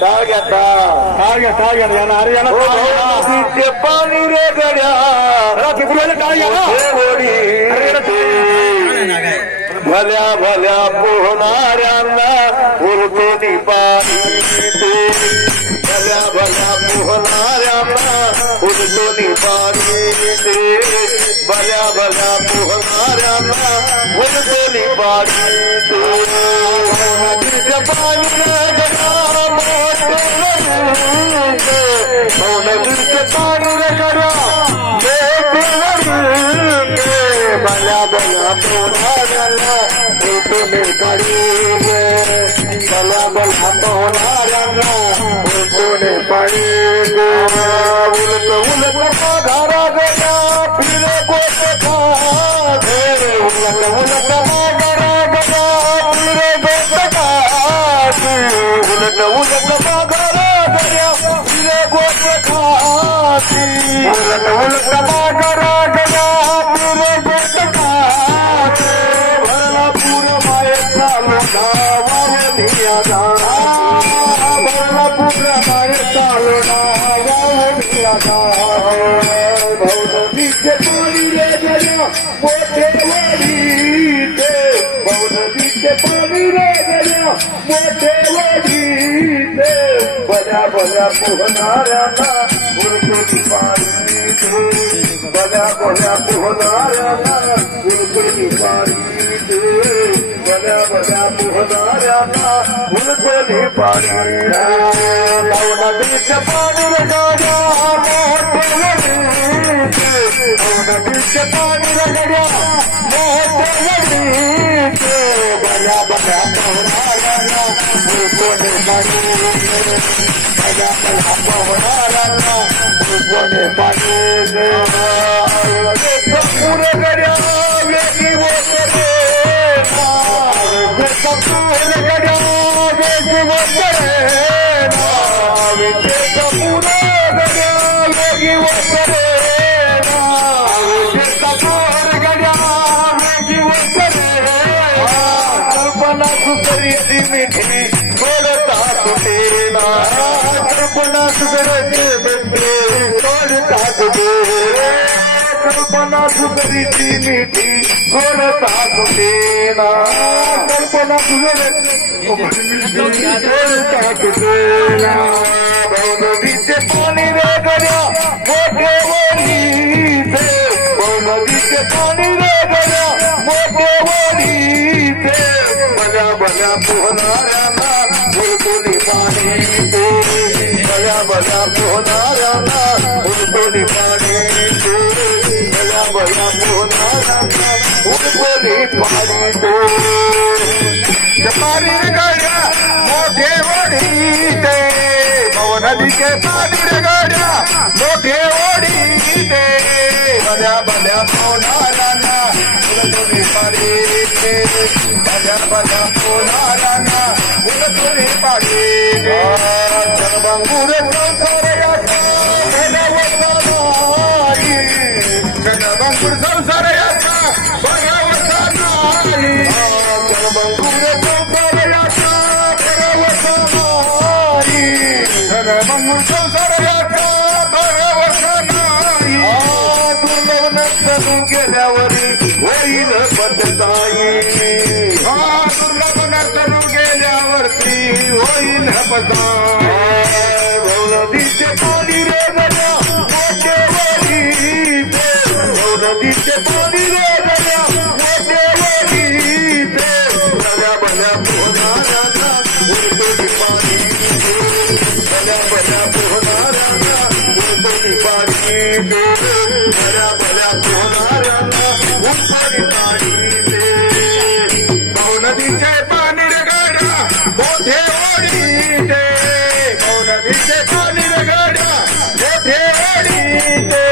टाळ घ्या टाळ घ्या याला अरे याला नदीचे पाणी रे गड्या पिपळीला टाळ घ्या भल्या भल्या पोहणाऱ्यांना उरतोनी पाणी भल्या भल्या पोहणाऱ्यांना उरतोनी पाणी भल्या भल्या पोहणाऱ्यांना उरतोनी पाणी नदीचं पाणी नदीचं पाणी रे गड्या भल्या भल्या पोहणाऱ्यांना उरतोनी पाणी भल्या भल्या पोहणाऱ्यांना उरतोनी पाणी उलट उलट धारा गया फिरे गोट खा उलट उलट धारा गया फिरे गोट खा उलट उलट धारा गया फिरे गोट खा उलट उलट धारा गया फिरे गोट खा भरला पूर मायेचा लोढा वावनिया दारा भरला पूर मायेचा लोढा वावनिया दारा नदीचे पाणी रे गड्या मोठे वडीते नदीचे पाणी रे गड्या मोठे वडीते भल्या भल्या पोहणाऱ्यांना उरतोनी पाणी भल्या भल्या पोहणाऱ्यांना उरतोनी पाणी भल्या भल्या पोहणाऱ्यांना उरतोनी पाणी नदीचे पाणी रे गड्या मोठे वडीते नदीचे पाणी रे गड्या मोठे वडीते भल्या भल्या पोहणाऱ्यांना उरतोनी पाणी भल्या भल्या पोहणाऱ्यांना उरतोनी पाणी पुरे गड्या वेगी वगैरे पुरे गड्या वेगी वगैरे पुरे गड्या वेगी वगैरे कल्पना सुंदरी मिठी बोलता सुटेला कल्पना सुंदरी मिठी बोलता सुटेला कल्पना सुंदरी मिठी बोलता सुटेला कल्पना सुंदरी बोलता सुटेला नदीचे पाणी रे गड्या मोठे वडीते नदीचे पाणी रे गड्या मोठे वडीते भल्या भल्या पोहणाऱ्यांना उरतोनी पाणी भल्या भल्या पोहणाऱ्यांना उरतोनी पाणी भल्या भल्या पोहणाऱ्यांना उरतोनी पाणी पाणी रे गड्या मोठे वडीते नदीचे पाणी रे गड्या मोठे वडीते भल्या भल्या पोहणाऱ्यांना उरतोनी पाणी भल्या भल्या पोहणाऱ्यांना उरतोनी पाणी जनबंगुर संसारयाचा भरवसा नाही जनबंगुर संसारयाचा भरवसा नाही जनबंगुर संसारयाचा भरवसा नाही जनबंगुर संसारयाचा भरवसा नाही दुर्लभ नसून गेल्यावरी होईल बदताई दुर्लभ नसून गेल्यावरती होईल बदताई नदीचे पाणी रे गड्या मोठे वडीते नदीचे पाणी रे गड्या मोठे वडीते भल्या भल्या पोहणाऱ्यांना उरतोनी पाणी भल्या भल्या पोहणाऱ्यांना उरतोनी पाणी भल्या भल्या पोहणाऱ्यांना उरतोनी पाणी नदीचे पाणी रे गड्या मोठे वडीते नदीचे पाणी रे गड्या मोठे वडीते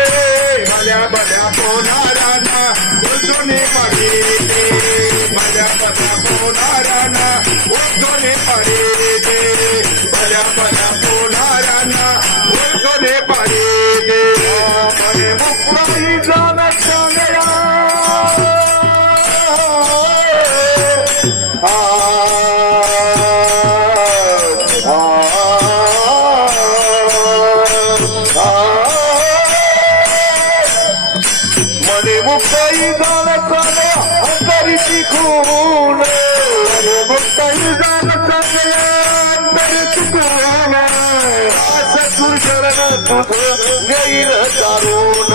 भल्या भल्या पोहणाऱ्यांना उरतोनी पाणी भल्या भल्या पोहणाऱ्यांना उरतोनी पाणी भल्या भल्या पोहणाऱ्यांना उरतोनी पाणी मुक्ताई जाणत गया शरण तुझ गैर तारून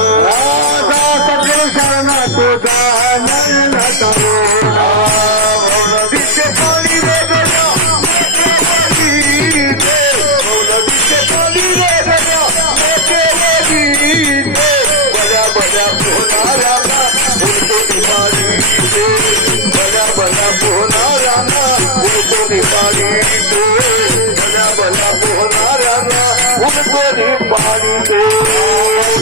शरण तुझा नयन तारून नदीचे पाणी रे गड्या नदीचे पाणी रे गड्या बड्या बड्या पोहणाऱ्यांना उलटो निपाडी बड्या बड्या पोहणाऱ्यांना उलटो निपाडी बड्या बड्या पोहणाऱ्यांना उलटो निपाडी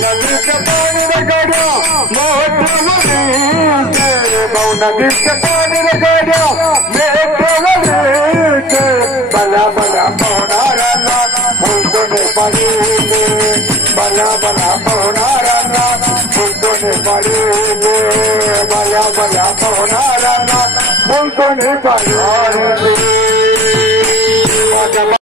नदीचे पाणी रे गड्या नदीचे पाणी रे गड्या बला बला पोहणाऱ्यांना उलटो निपाडी बला बला पोहणाऱ्यांना उलटो निपाडी बला बला पोहणाऱ्यांना उलटो निपाडी